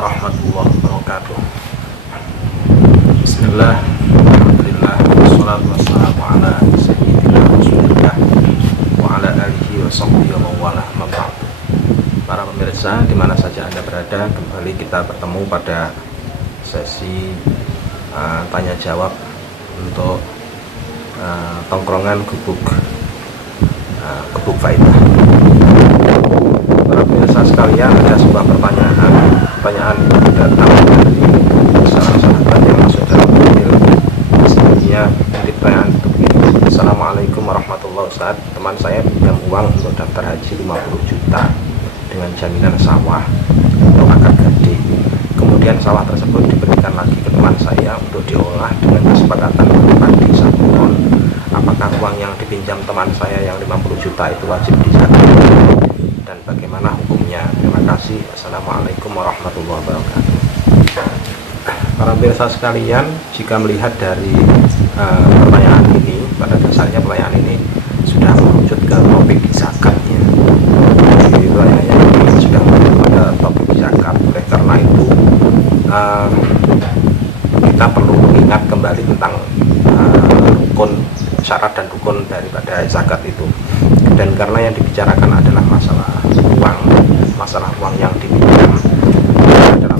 warahmatullahi wabarakatuh. Bismillah, alhamdulillah, wassalatu wassalamu ala sayyidina rasulillah wa ala alihi wa sahbihi wa wala maba'd. Para pemirsa dimana saja Anda berada, kembali kita bertemu pada sesi tanya jawab untuk tongkrongan gubuk Faidah. Para pemirsa sekalian, ada sebuah pertanyaan yang datang dari seorang sahabat yang masuk dalam mobil. Sebenarnya di pertanyaan itu begini: Assalamualaikum warahmatullahi wabarakatuh. Teman saya pinjam uang untuk daftar haji 50 juta dengan jaminan sawah atau akad gede. Kemudian sawah tersebut diberikan lagi ke teman saya untuk diolah dengan kesepakatan padi 1 ton. Apakah uang yang dipinjam teman saya yang 50 juta itu wajib dizakati dan bagaimana hukumnya? Terima kasih. Assalamualaikum warahmatullahi wabarakatuh. Para pemirsa sekalian, jika melihat dari pertanyaan ini, pada dasarnya pertanyaan ini sudah merujuk ke topik zakatnya. Jadi pertanyaannya ini sudah merujuk pada topik zakat. Oleh karena itu kita perlu mengingat kembali tentang rukun, syarat dan rukun daripada zakat itu. Dan karena yang dibicarakan adalah masalah uang yang dipinjam, dalam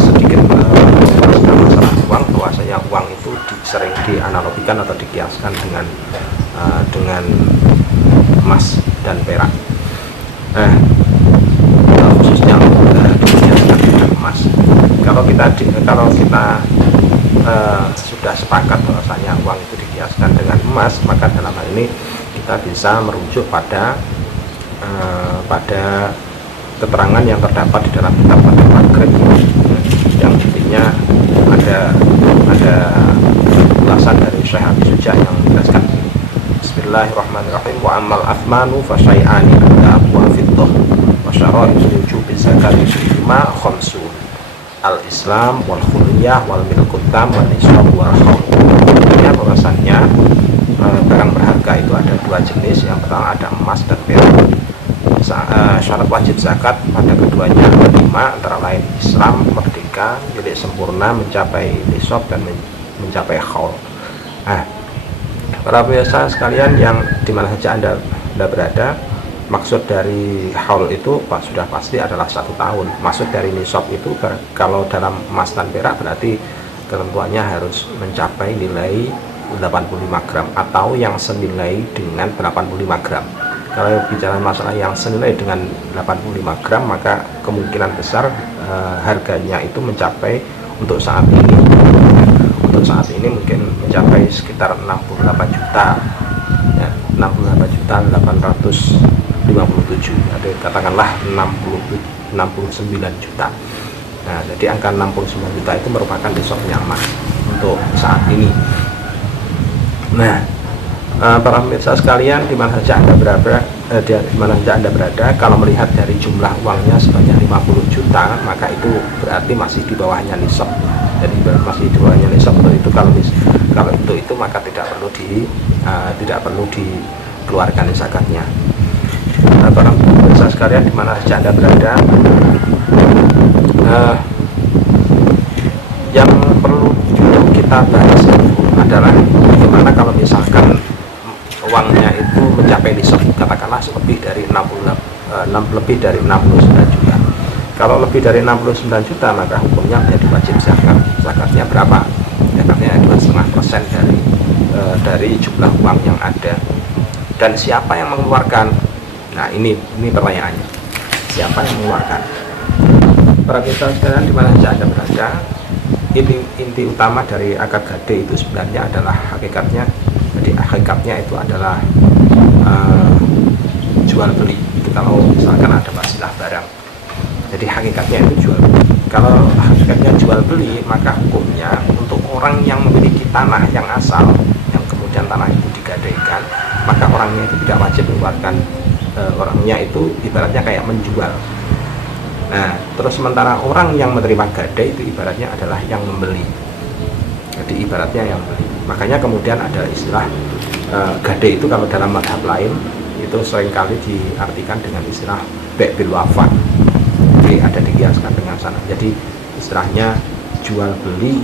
sedikit masalah uang, bahwasanya uang itu sering dianalogikan atau dikiaskan dengan emas dan perak. Khususnya dikiaskan dengan emas. Kalau kita sudah sepakat bahwasanya uang itu dikiaskan dengan emas, maka dalam hal ini kita bisa merujuk pada keterangan yang terdapat di dalam kitab Fathul Maghrib, yang intinya ada ulasan dari Syekh Abi Suja yang menjelaskan Bismillahirrahmanirrahim. Wa amal athmanu fa syai'ani ada wa fiddah wa syara'i'u wujubi zakati ma khamsun al-Islam wal khuliyah wal milkut tam wal nisab wal haul. Artinya bahwasannya barang berharga itu ada 2 jenis. Yang pertama ada emas dan perak. Syarat wajib zakat pada keduanya ada 5, antara lain Islam, merdeka, milik sempurna, mencapai nisab dan mencapai haul. Para pemirsa sekalian yang dimana saja Anda berada, maksud dari haul itu sudah pasti adalah 1 tahun. Maksud dari nisab itu kalau dalam emas dan perak berarti ketentuannya harus mencapai nilai 85 gram atau yang senilai dengan 85 gram. Kalau bicara masalah yang senilai dengan 85 gram, maka kemungkinan besar harganya itu mencapai untuk saat ini mungkin mencapai sekitar 68 juta ya, 68.857, ada katakanlah 69 juta. Nah, jadi angka 69 juta itu merupakan nisabnya emas untuk saat ini. Nah, para pemirsa sekalian, di mana saja Anda berada, kalau melihat dari jumlah uangnya sebanyak 50 juta, maka itu berarti masih di bawahnya nisab. Jadi masih di bawahnya nisab. Kalau untuk itu maka tidak perlu dikeluarkan zakatnya. Nah, para pemirsa sekalian, di mana saja Anda berada, yang perlu kita bahas adalah bagaimana kalau misalkan uangnya itu mencapai nisab, katakanlah lebih dari 69 juta. Kalau lebih dari 69 juta maka hukumnya menjadi wajib zakat. Zakatnya berapa? Zakatnya 2,5% dari jumlah uang yang ada. Dan siapa yang mengeluarkan? Nah, ini pertanyaannya. Siapa yang mengeluarkan? Para kita sekalian di mana saja Anda berada, inti utama dari akad gade itu sebenarnya adalah hakikatnya itu adalah jual beli. Itu kalau misalkan ada wasilah barang, jadi hakikatnya itu jual beli. Kalau hakikatnya jual beli, maka hukumnya untuk orang yang memiliki tanah yang asal, yang kemudian tanah itu digadaikan, maka orangnya itu tidak wajib mengeluarkan. Orangnya itu ibaratnya kayak menjual. Nah, terus sementara orang yang menerima gade itu ibaratnya adalah yang membeli. Jadi ibaratnya yang beli. Makanya kemudian ada istilah gade itu kalau dalam mazhab lain itu seringkali diartikan dengan istilah bil wafat. Jadi ada dikiaskan dengan sana. Jadi istilahnya jual beli,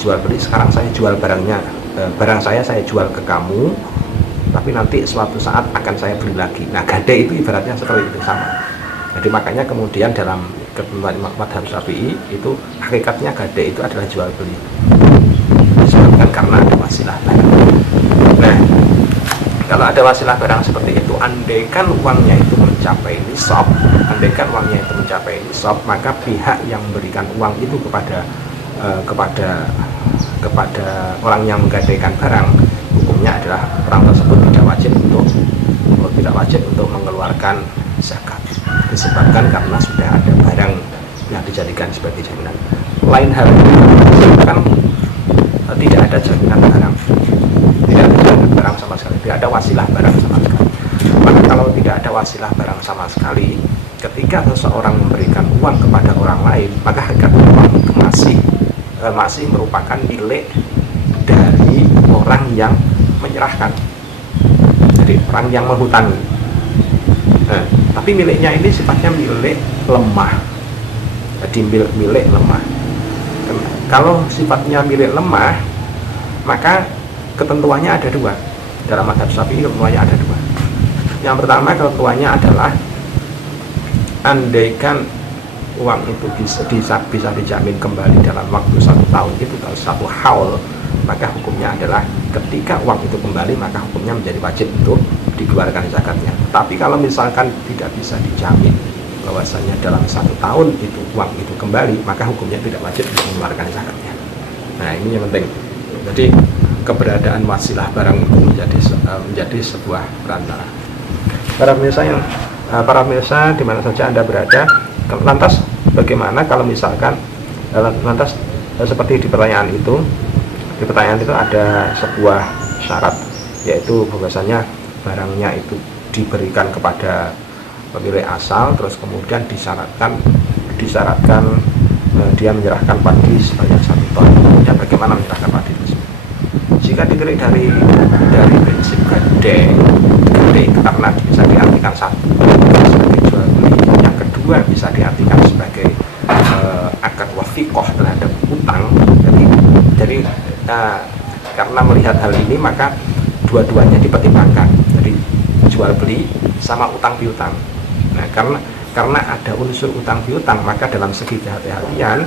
jual beli sekarang saya jual barangnya, barang saya jual ke kamu, tapi nanti suatu saat akan saya beli lagi. Nah, gade itu ibaratnya seperti itu, sama. Jadi makanya kemudian dalam ketentuan madhab Syafi'i itu hakikatnya gade itu adalah jual beli, disebabkan karena ada wasilah barang. Nah, kalau ada wasilah barang seperti itu, andaikan uangnya itu mencapai nisab, maka pihak yang memberikan uang itu kepada orang yang menggadaikan barang, hukumnya adalah orang tersebut tidak wajib untuk mengeluarkan zakat, disebabkan karena sudah ada barang yang dijadikan sebagai jaminan. Lain hal kan tidak ada jaminan barang, sama sekali, tidak ada wasilah barang sama sekali. Maka kalau tidak ada wasilah barang sama sekali, ketika seseorang memberikan uang kepada orang lain, maka hakikat uang itu masih merupakan milik dari orang yang menyerahkan, jadi orang yang menghutangi. Nah, tapi miliknya ini sifatnya milik lemah, jadi milik lemah. Kalau sifatnya milik lemah, maka ketentuannya ada dua. Dalam madhab Syafi'i ketentuannya ada dua. Yang pertama, ketentuannya adalah andaikan uang itu bisa dijamin kembali dalam waktu 1 tahun itu atau 1 haul, maka hukumnya adalah ketika uang itu kembali, maka hukumnya menjadi wajib untuk dikeluarkan zakatnya. Tapi kalau misalkan tidak bisa dijamin bahwasanya dalam 1 tahun itu uang itu kembali, maka hukumnya tidak wajib untuk mengeluarkan zakatnya. Nah, ini yang penting. Jadi keberadaan wasilah barang itu menjadi sebuah perantara. Para pemirsa di mana saja Anda berada, lantas bagaimana kalau misalkan seperti di pertanyaan itu ada sebuah syarat, yaitu bahwasanya barangnya itu diberikan kepada pemilik asal, terus kemudian disyaratkan dia menyerahkan padi sebanyak 1 ton. Dan bagaimana menyerahkan padi tersebut? Jika dilihat dari prinsip gade karena bisa diartikan satu sebagai jual beli, yang kedua bisa diartikan sebagai akad wasiqah terhadap utang. Jadi karena melihat hal ini, maka dua-duanya dipertimbangkan. Jadi jual beli sama utang piutang. Nah, karena ada unsur utang piutang, maka dalam segi kehati-hatian,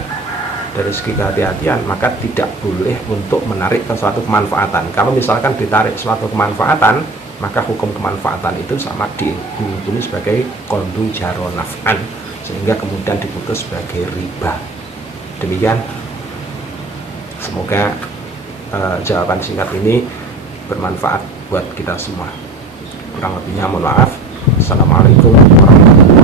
maka tidak boleh untuk menarik suatu kemanfaatan. Kalau misalkan ditarik suatu kemanfaatan, maka hukum kemanfaatan itu sama dihukumi sebagai qardun jaro naf'an, sehingga kemudian diputus sebagai riba. Demikian, semoga jawaban singkat ini bermanfaat buat kita semua. Kurang lebihnya mohon maaf. Assalamualaikum warahmatullahi wabarakatuh.